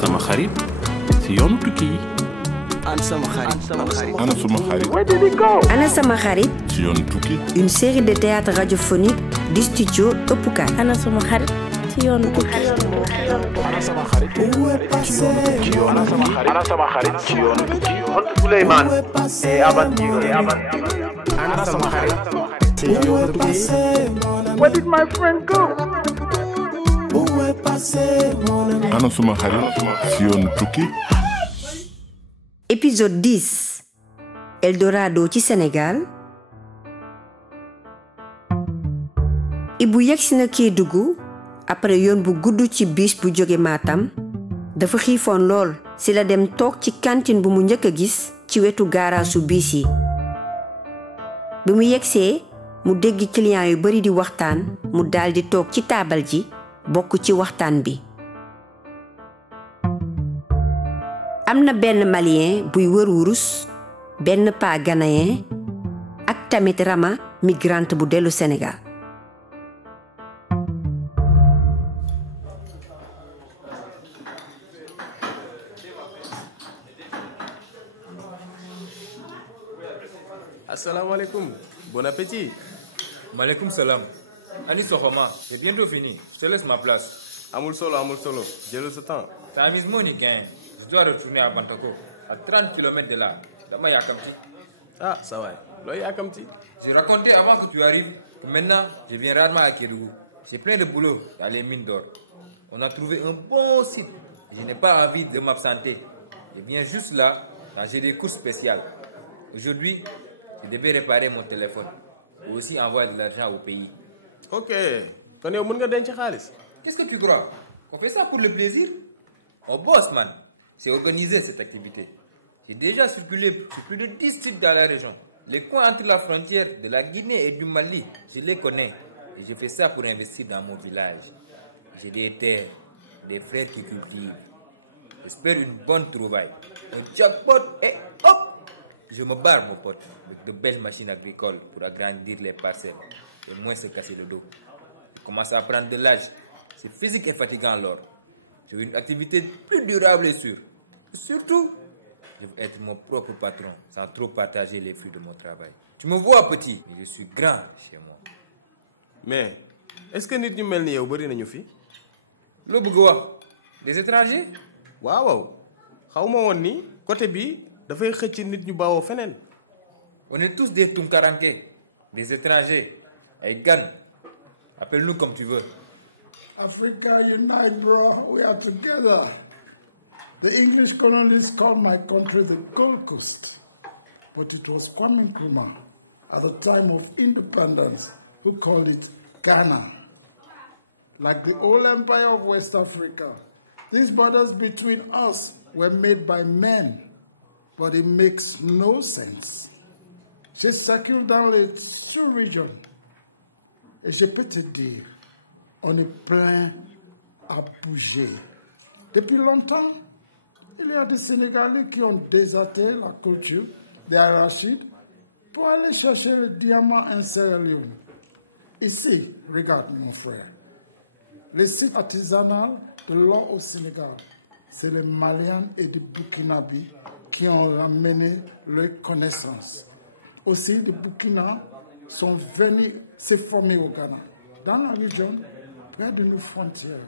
sama xarit si yoonu tukki yi. Ana sama xarit. Where did he go? Ana sama xarit. si yoonu tukki. Une série de théâtre radiophonique du studio Ëppukaay. Ana sama xarit ci yoonu tukki. Ana sama xarit. Ana sama xarit ci yoonu tukki. Souleymane et aventure. Ana sama xarit ci yoonu tukki. Where did my friend go? ana suma xarit si yoonu tukki. Épisode 10. Eldorado ci Sénégal. Ibu yegsi na Kédougou après yoon bu gudd ci bus bu jóge Matam. Dafa xiifoon lool si la dem toog ci cantine bu mu njëkk a gis ci wetu gaaraasu bus yi. bi mu yegsee mu dégg client yu bari di waxtaan mu daldi toog ci taabal ji bokk ci waxtaan bi. am na benn malien buy wër wurus, benn paa ghanéen ak tamit Rama migrante bu dellu Sénégal. Assalamu alaikum. Bon appétit. Maaleykum salam. Ani Sohoma, c'est bientôt fini. Je te laisse ma place. Amul solo. J'ai le temps. T'as un mismo ni gain. Je dois retourner à Bantako, à 30 km de là. Dama yakamti. Ah, ça va. Lo yakamti. J'ai raconté avant que tu arrives que maintenant, je viens rarement à Kédougou. J'ai plein de boulot dans les mines d'or. On a trouvé un bon site. Je n'ai pas envie de m'absenter. Je viens juste là, quand j'ai des courses spéciales. Aujourd'hui, je devais réparer mon téléphone. Ou aussi envoyer de l'argent au pays. Ok. Kon yow mën nga denc xaalis. Qu'est-ce que tu crois? On fait ça pour le plaisir? On bosse, man. C'est organisé cette activité. J'ai déjà circulé sur plus de 10 sites dans la région. Les coins entre la frontière de la Guinée et du Mali, je les connais. Et je fais ça pour investir dans mon village. J'ai des terres, des frères qui cultivent. J'espère une bonne trouvaille. Un jackpot et hop! Je me barre, mon pote, avec de belles machines agricoles pour agrandir les parcelles et moins se casser le dos. Je commence à prendre de l'âge. C'est physique et fatigant alors. Je veux une activité plus durable et sûre. Surtout, je veux être mon propre patron sans trop partager les fruits de mon travail. Tu me vois petit, mais je suis grand chez moi. Mais est-ce que nit ñu mel ni yow bari nañu fi? Lo bëgg wax des étrangers? Waaw. Xawma woon ni côté bi dafay xëcc nit ñu bawoo feneen. On est tous des Tunkaranke, des étrangers, ay gan. Appelle-nous comme tu veux. Africa unite, bro. We are together. The English colonists called my country the Gold Coast, but it was Kwame Nkrumah at the time of independence who called it Ghana. Like the old empire of West Africa, these borders between us were made by men, but it makes no sense. J'ai circulé dans les sous-régions et je peux te dire, on est plein à bouger. Depuis longtemps, il y a des Sénégalais qui ont déserté la culture des arachides pour aller chercher le diamant en Sierra Leone. Ici, regarde mon frère, les sites artisanaux de l'or au Sénégal, c'est les Maliens et les Burkinabés qui ont ramené leurs connaissances. Aussi, les Burkina sont venus se former au Ghana, dans la région, près de nos frontières.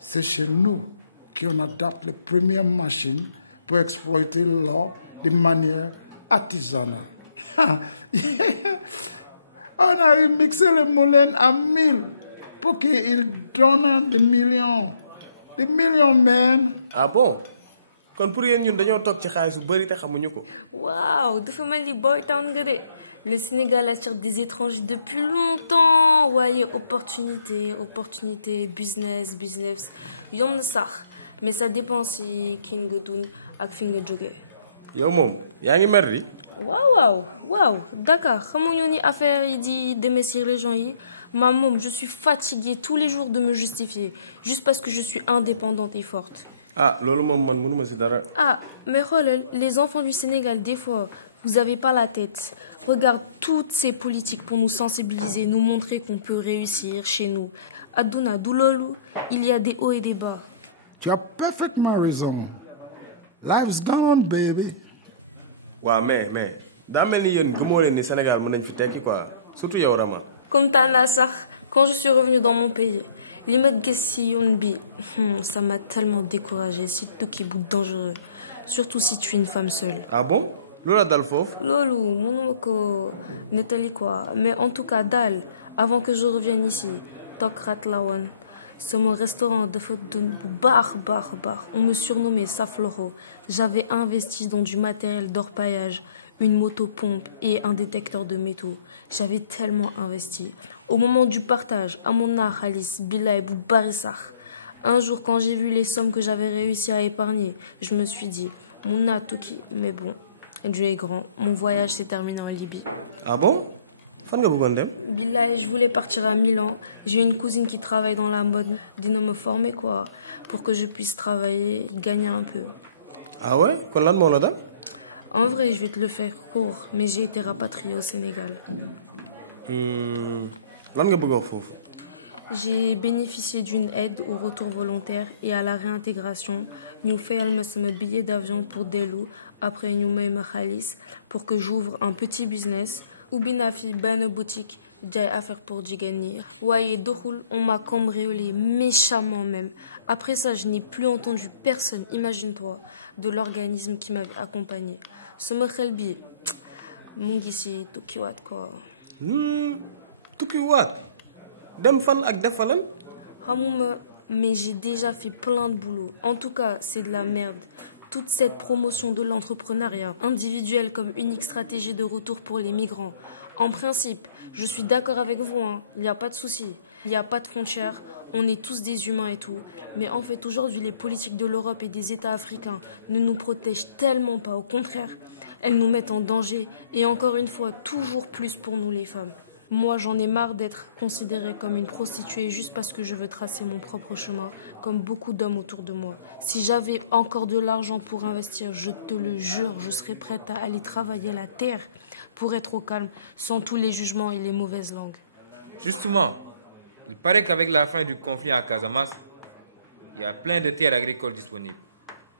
C'est chez nous qu'on adapte les premières machines pour exploiter l'or de manière artisanale. On a remixé le moulin à 1000 pour qu'il donne des millions. Des millions même. Ah bon? Kon pour yéen ñun dañoo toog ci xaalis bu bari te xamuñu ko. Waouh, dafa mel ni boy town nga de. Le Sénégal attire des étrangers depuis longtemps. Ouais, opportunité, business. Yom na sax. Mais ça dépend si ki nga dund ak fi nga jóge. Yow moom yaa ngi mer di? Waaw. D'accord. Xamuñu ni affaire yi di demee ci région yi. Maman, je suis fatiguée tous les jours de me justifier. Juste parce que je suis indépendante et forte. Ah, loolu moom man mënuma ci dara. Ah, mais regarde, les enfants du Sénégal, des fois, vous avez pas la tête. Regarde toutes ces politiques pour nous sensibiliser, nous montrer qu'on peut réussir chez nous. Aduna, Doulolou, il y a des hauts et des bas. Tu as parfaitement raison. Life's gone on, baby. waaw mais daa mel ni yéen gëmoo leen ni Sénégal mën nañ fi tekki quoi surtout yow Rama. Comme Tana sax, quand je suis revenue dans mon pays, li ma gis ci yoon bi ça m'a tellement découragée. C'est tukki bu dangereux, surtout si tu es une femme seule. ah bon loola dal foofu. loolu mënuma ko nettali quoi, mais en tout cas daal avant que je revienne ici toog rat la woon. Sama restaurant dafa doon bu baax. On me surnommait Safloro. J'avais investi dans du matériel d'orpaillage, une moto-pompe et un détecteur de métaux. J'avais tellement investi. Au moment du partage, à mon khalis, bilay bu bari sax. Un jour, quand j'ai vu les sommes que j'avais réussi à épargner, je me suis dit, mon tuki, mais bon, Dieu est grand. Mon voyage s'est terminé en Libye. ah bon fan nga bëggoon dem. Bilay, je voulais partir à Milan. J'ai une cousine qui travaille dans la mode. Dina me former quoi, pour que je puisse travailler, gagner un peu. ah ouais kon lan moo la dal. En vrai, je vais te le faire court, mais j'ai été rapatriée au Sénégal. lan nga bëgg wax foofu. J'ai bénéficié d'une aide au retour volontaire et à la réintégration. Ñu fayal ma sama billet d'avion pour dellu. Après ñu may ma xaalis pour que j'ouvre un petit business. Ubbi naa fi benn boutique jaay affaire pour jigéen ñi. Waaye doxul, on m'a cambriolé méchamment même. Après ça, je n'ai plus entendu personne, imagine-toi, de l'organisme qui m'avait accompagné. Sama xel bi mu ngi ci tukkiwaat quoi. tukkiwaat dem fan ak defalan. Xamuma, mais j'ai déjà fait plein de boulot. En tout cas, c'est de la merde. Toute cette promotion de l'entrepreneuriat individuel comme unique stratégie de retour pour les migrants. En principe, je suis d'accord avec vous, hein. Il n'y a pas de souci. Il n'y a pas de frontières. On est tous des humains et tout. Mais en fait, aujourd'hui, les politiques de l'Europe et des États africains ne nous protègent tellement pas. Au contraire, elles nous mettent en danger. Et encore une fois, toujours plus pour nous les femmes. Moi, j'en ai marre d'être considérée comme une prostituée juste parce que je veux tracer mon propre chemin, comme beaucoup d'hommes autour de moi. Si j'avais encore de l'argent pour investir, je te le jure, je serais prête à aller travailler la terre pour être au calme, sans tous les jugements et les mauvaises langues. Justement, il paraît qu'avec la fin du conflit en Casamance, il y a plein de terres agricoles disponibles.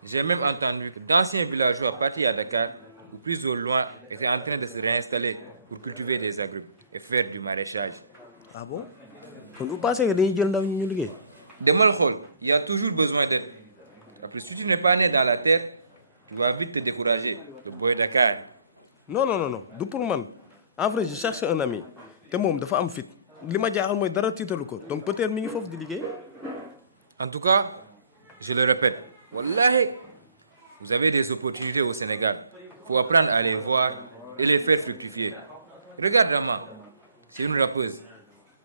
J'ai même entendu que d'anciens villageois partis à Dakar, ou plus au loin, étaient en train de se réinstaller pour cultiver des agrumes et faire du maraîchage. ah bon kon vous pensez que dañuy jël ndaw ñi ñu liggéey. Demal xool, il y a toujours besoin d'aide. Après, si tu n'es pas né dans la terre, tu vas vite te décourager. Le boy Dakar. non du pour man en vrai je cherche un ami te moom dafa am fit li ma jaaxal mooy dara tiitalu ko donc peut-être mi ngi foofu di liggéey. En tout cas, je le répète, wallahi, vous avez des opportunités au Sénégal. Il faut apprendre à les voir et les faire fructifier. Regarde Rama, c'est une rappeuse.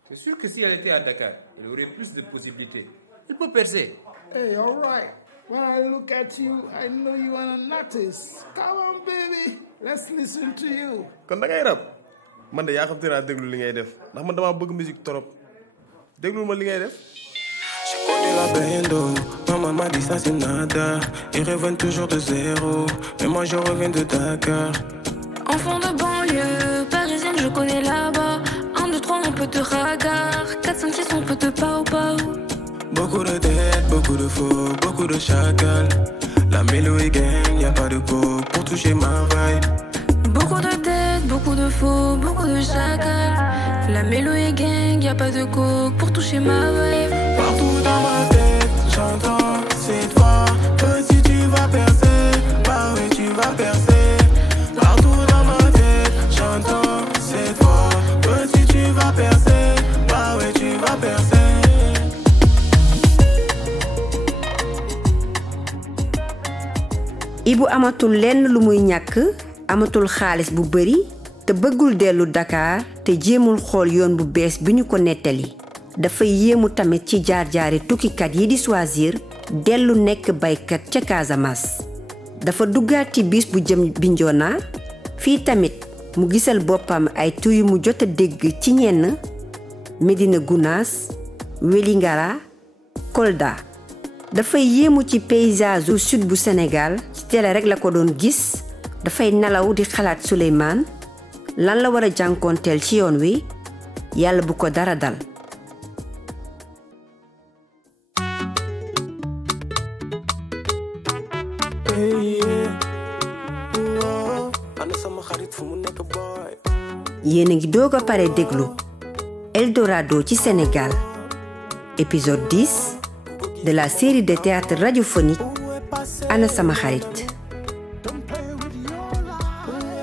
C'est sûr que si elle était à Dakar, elle aurait plus de possibilités. Elle peut percer. Hey, all right. When I look at you, I know you are an artist. Come on, baby. Let's listen to you. kon da ngay rap man de yaa xam te naa déglu li ngay def ndax man damaa bëgg musique trop déglu ma li ngay def. Je connais la bendo, maman m'a dit ça c'est nada. Ils reviennent toujours de zéro, mais moi je reviens de Dakar. Enfant de banlieue, parisienne, je connais là-bas. 1, 2, 3, on peut te ragar. 4, 5, 6, on peut te pao-pao. Beaucoup de têtes, beaucoup de faux, beaucoup de chacal. La mélo est gang, y'a pas de go pour toucher ma vibe. Beaucoup de têtes, beaucoup de faux, beaucoup de chacal. La mélo est gang, y'a pas de coke pour toucher ma vibe. Partout dans ma tête, j'entends cette voix. Petit tu vas percer, bah oui tu vas percer. Partout dans ma tête, j'entends cette voix. Petit tu vas percer, bah oui tu vas percer. Ibu amatul lenn lu muy ñàkk, amatul xaalis bu bari te bëggul dellu Dakar te jéemul xool yoon bu bees bi ñu ko nettali. Dafa yéemu tamit ci jaar-jaari tukkikat yi di choisir dellu nekk baykat ca Casamance. Dafa duggaat ci bis bu jëm Bignona, fii tamit mu gisal boppam ay tuyu mu jot a dégg ci ñenn Médina Gounass, Wélingara, Kolda. Dafay yéemu ci paysage du sud bu Sénégal ci télé rek la ko doon gis. Dafay nelaw di xalaat Souleymane lan la war a jànkoonteel ci yoon wi yàlla bu ko dara dal. yéen a ngi doog a pare déglu Eldorado ci Sénégal épisode 10 de la série de théâtre radiophonique Ana Sama Xarit.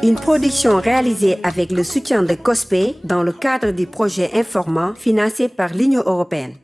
Une production réalisée avec le soutien de COSPE dans le cadre du projet Informant financé par l'Union européenne.